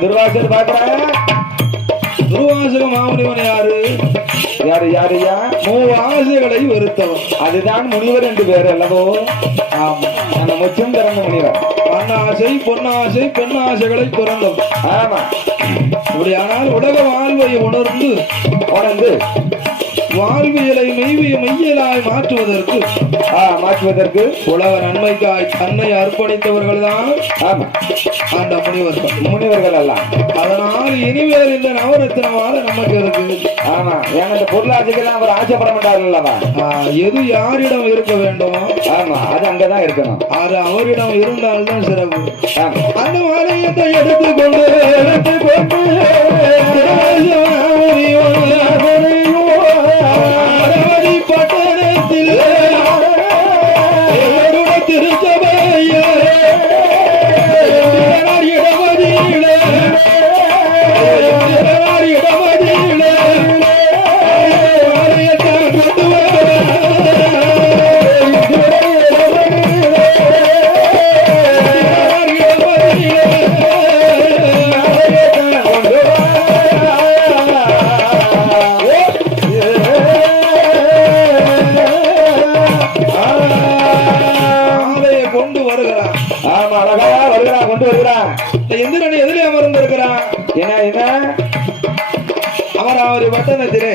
துர்வாசர் பாக்குறாங்க. துர்வாசக மாமுனிவன் யாரு? யாரு யாரையா? மூவாசைகளை வெறுத்தவன். அதுதான் முனிவர் என்று பேர் அல்லவோ? ஆமா, அந்த முச்சம் திறந்த முனிவர். மண்ணாசை பொன்னாசை பெண்ணாசைகளை துறந்தவன். ஆமா, இப்படியானால் உலக வாழ்வை உணர்ந்து வாழ்வியலை மெய்யியலாய் மாற்றுவதற்கு உலக நன்மைக்காய் தன்னை அர்ப்பணித்தவர்கள் தான் அந்த முனிவர்கள் எல்லாம். அதனால் இனிமேல் இந்த நவரத்தினமால நமக்கு இருக்கு. ஆமா, ஏன்னா இந்த பொருளாசைக்கெல்லாம் அவர் ஆசைப்பட மாட்டார்கள் அல்லவா? எது யாரிடம் இருக்க வேண்டும்? ஆமா, அது அங்கதான் இருக்கணும். அது அவரிடம் இருந்தால்தான் சிறப்பு. அந்த மாலையத்தை எடுத்துக்கொண்டு பட்டணத்தில் திருச்சபைய எந்திரன் எதிலே அமர்ந்திருக்கிறான்? அமராவதி பட்டணத்திலே.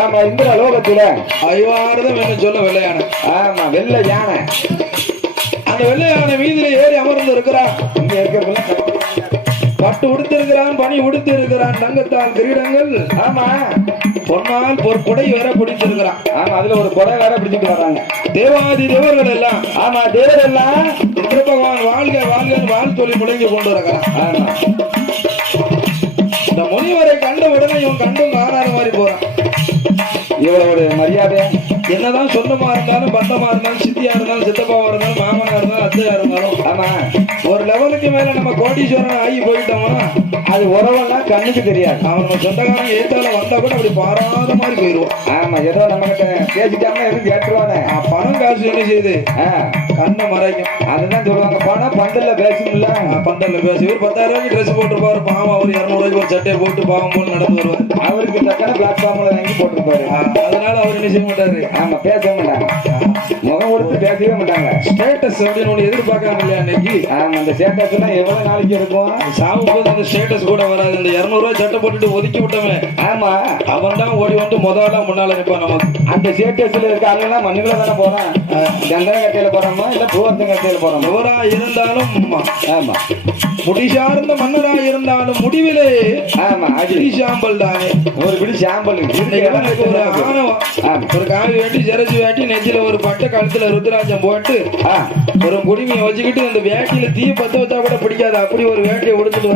ஆமா, இந்திர லோகத்தில ஐவாரதம் என்று சொல்ல வெள்ளை யானை. ஆமா, வெள்ளை யானை. அந்த வெள்ளை யானை மீதிலே ஏறி அமர்ந்து இருக்கிறான். இங்க இருக்கிற பட்டு உடுத்திருக்கிறான், பனி உடுத்தி இருக்கிறான், தங்கத்தால் கிரீடங்கள். ஆமா, பொன்னால் கொடை வேற பிடிச்சிருக்கிறான். ஆமா, அதுல ஒரு கொடை வேற பிடிச்சிட்டு வர்றாங்க தேவாதி தேவர்கள் எல்லாம். ஆமா, தேவர் எல்லாம் இந்திர பகவான் வாழ்க வாழ்க வாழ் சொல்லி முழங்கி கொண்டு வருகிறான். ஆமா, இந்த முனிவரை கண்ட உடனே இவன் கண்டும் காணாத மாதிரி போறான். இவளோட மரியாதை என்னதான் சொந்தமா இருந்தாலும் பந்தமா இருந்தாலும் சித்தியா இருந்தாலும் சித்தப்பாவா இருந்தாலும் மாமனா இருந்தாலும் அத்தையா இருந்தாலும். ஆமா, ஒரு லெவலுக்கு மேல நம்ம கோடீஸ்வரன் ஆகி போயிட்டோம்னா அது உறவெல்லாம் கண்ணுக்கு தெரியாது. அவன் நம்ம சொந்தக்காரன் ஏத்தால வந்தா கூட அப்படி பாராத மாதிரி போயிடுவோம். ஆமா, ஏதோ நம்ம கிட்ட பேசிட்டாங்கன்னா எதுவும் கேட்டுருவானே. பணம் காசு என்ன செய்யுது? கண்ணை மறைக்கும். அதுதான் சொல்லுவாங்க, பணம் பந்தல்ல பேசணும்ல. பந்தல்ல பேசி ஒரு 10,000 ரூபாய்க்கு ட்ரெஸ் போட்டுருப்பாரு பாவம். அவர் 200 ரூபாய்க்கு ஒரு சட்டையை போட்டு பாவம் போல நடந்து வருவார். அவருக்கு தக்கான பிளாட்ஃபார்ம்ல வாங்கி போட்டுருப்பாரு. அதனால அவர் என்ன செய்ய மாட்டாரு. ஆமா, பேச மாட்டாங்க. முகம் கொடுத்து பேசவே மாட்டாங்க. ஸ்டேட்டஸ் அப்படின்னு ஒண்ணு எதிர்பார்க்காங்க இல்லையா இன்னைக்கு? ஆமா, அந்த ஸ்டேட்டஸ்னா எவ்வளவு நாளைக்கு இருக்கும்? சாவு போது அந்த ஸ்டேட்டஸ் கூட வராது. இந்த 200 ரூபாய் சட்டை போட்டுட்டு ஒதுக்கி விட்டவன். ஆமா, அவன் தான் ஓடி வந்து முதல்ல முன்னால நிற்பான். நமக்கு அந்த ஸ்டேட்டஸ்ல இருக்க ஆளுனா மண்ணுல தானே போறான். சந்தன கட்டையில போறோமா இல்ல பூவர்த்தன் கட்டையில போறோம். எவரா இருந்தாலும் ஆமா, முடி சார்ந்த மன்னரா இருந்தாலும் முடிவிலே ஆமா அடி சாம்பல் தானே. ஒரு பிடி சாம்பல் ஒரு ஆணவம். ஒரு காவி வேட்டி ஜெரசி வேட்டி நெஞ்சில ஒரு பட்டை கழுத்துல ருத்ராஜம் போட்டு ஒரு குடிமையை வச்சுக்கிட்டு அந்த வேட்டியில தீ பத்த வச்சா கூட பிடிக்காது. அப்படி ஒரு வேட்டியை உடுத்துட்டு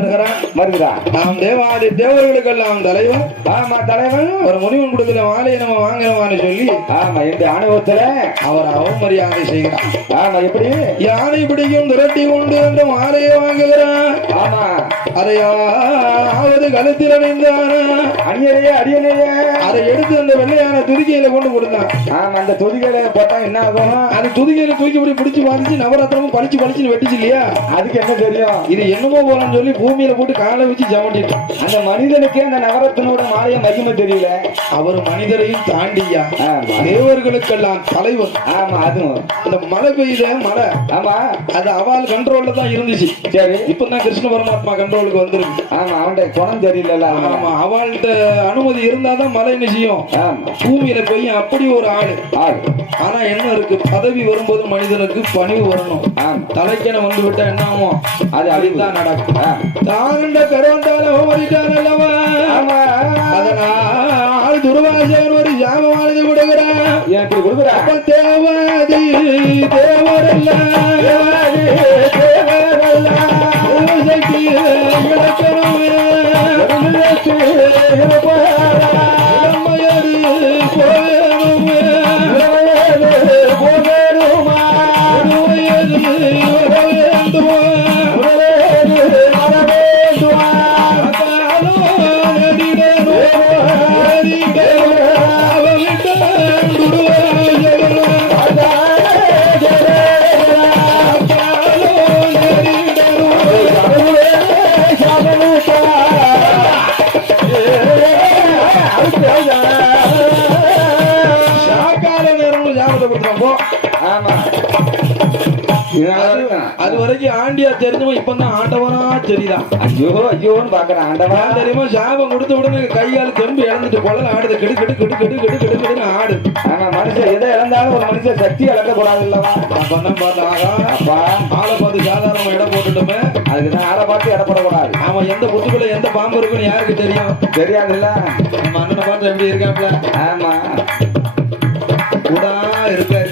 வருகிறான். நாம் தேவாதி தேவர்களுக்கெல்லாம் தலைவன். ஆமா, தலைவன் ஒரு முனிவன் கொடுக்கல மாலையை நம்ம வாங்கினவான்னு சொல்லி ஆமா இந்த அனுபவத்துல அவர் அவமரியாதை செய்கிறான். ஆமா, எப்படி யானை பிடிக்கும் துரட்டி கொண்டு அந்த மாலையை வாங்குகிறான். ஆமா அதையாவது கழுத்தில் அணிந்தானா அணியலையே அடியலையே அதை எடுத்து அந்த வெள்ளையான துதிக்கையில கொண்டு கொடுத்தான். ஆமா அந்த துதிக்கையில போட்டா என்ன ஆகும்? அது துதிக்கையில தூக்கி இப்படி பிடிச்சு பாதிச்சு நவரத்னமும் பளிச்சு பளிச்சுன்னு வெட்டிச்சு இல்லையா? அதுக்கு என்ன தெரியும்? இது என்னமோ போலன்னு சொல்லி பூமியில போட்டு காலை வச்சு ஜவண்டிட்டு அந்த மனிதனுக்கே அந்த நவரத்னோட மாலைய மகிமை தெரியல. அவர் மனிதரையும் தாண்டியா தேவர்களுக்கெல்லாம் தலைவர். ஆமா அதுவும் அந்த மழை பெய்த மழை ஆமா அது அவள் கண்ட்ரோல்ல தான் இருந்துச்சு. சரி இப்பதான் கிருஷ்ண பரமாத்மா கண்ட்ரோலுக்கு வந்துருக்கு. ஆமா அவன்கிட்ட குணம் தெரியல. ஆமா அவள்கிட்ட அனுமதி இருந்தாதான் மழை நிச்சயம். ஆமா பூமியில போய் அப்படி ஒரு ஆளு. ஆனா என்ன இருக்கு, பதவி வரும்போது மனிதனுக்கு பணிவு வரணும். தலைக்கென வந்து விட்டா என்ன ஆகும்? அது அழிதான் நடக்கும். தானண்ட பெருவந்தால ஓடிட்டான் அல்லவா? அதனால் துர்வாசகன் ஒரு ஜாமமானது கொடுக்கிறான். எனக்கு கொடுக்குறா அப்ப தேவாதி தேவரல்ல சக்தி இலக்கணமே அது வரைக்கும் ஆண்டியா தெரிஞ்சவன் இப்பதான் ஆண்டவனா தெரியுதான். ஐயோ ஐயோன்னு பாக்குறேன். ஆண்டவா தெரியுமா? சாபம் கொடுத்த உடனே கையால் தெம்பு இழந்துட்டு குழல் ஆடுது. கெடு கெடு கெடு கெடு கெடு கெடு கெடுன்னு ஆடு. ஆமா மனுஷன் எதை இழந்தாலும் ஒரு மனுஷன் சக்தி இழக்க கூடாது இல்லவா? அப்பதான் பார்த்தாங்க அப்பா ஆளை பார்த்து சாதாரணமா இடம் போட்டுட்டோமே. அதுக்குதான் ஆளை பார்த்து இடப்படக்கூடாது. ஆமா எந்த புத்துக்குள்ள எந்த பாம்பு இருக்குன்னு யாருக்கு தெரியும்? தெரியாதுல்ல. நம்ம அண்ணனை பார்த்து எப்படி இருக்காப்ல? ஆமா கூடா இருக்காரு.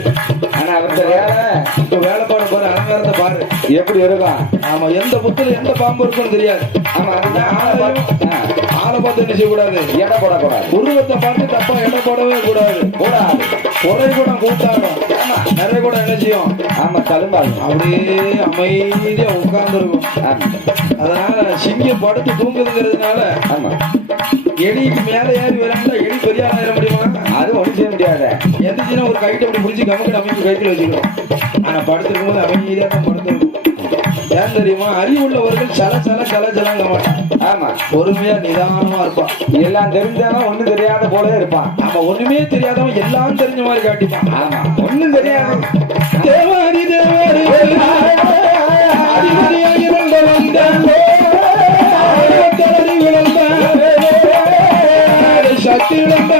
ஆனா அவர்கிட்ட வேலை இப்ப வேலைப்பாடு பாரு, அலங்காரத்தை பாரு எப்படி இருக்கும். ஆமா எந்த புத்துல எந்த பாம்பு இருக்குன்னு தெரியாது. ஆமா அதுதான் ஆளை பார்த்து என்ன செய்யக்கூடாது? எடை போடக்கூடாது. உருவத்தை பார்த்து தப்பா எடை போடவே கூடாது. கூடாது. குறை கூட கூட்டாடும். நிறைய கூட என்ன செய்யும்? ஆமா தழும்பாங்க. அப்படியே அமைதியா உட்கார்ந்து இருக்கும். அதனால சிங்கம் படுத்து தூங்குதுங்கிறதுனால ஆமா எலிக்கு மேல ஏறி வராங்களா? எலி பெரிய ஆளா ஏற முடியுமா? அது ஒண்ணு செய்ய முடியாது. எந்திரிச்சுன்னா ஒரு கைட்டு அப்படி பிடிச்சி கமுக்கு அமைப்பு கைட்டில் வச்சுக்கணும். ஆனா படுத்திருக்கும் போது அமைதியா தான் படுத்திருக்கும். ஏன் தெரியுமா? அறிவுள்ளவர்கள் சலங்க மாட்டான். ஆமா பொறுமையா நிதானமா இருப்பான். எல்லாம் தெரிஞ்சவன் ஒண்ணும் தெரியாத போல இருப்பான். ஆமா ஒண்ணுமே தெரியாதவன் எல்லாம் தெரிஞ்ச மாதிரி காட்டிப்பான். ஆமா ஒண்ணும் தெரியாது. தேவாரி தேவாரி அதிபதியாக இறந்த வந்த சக்தி இழந்த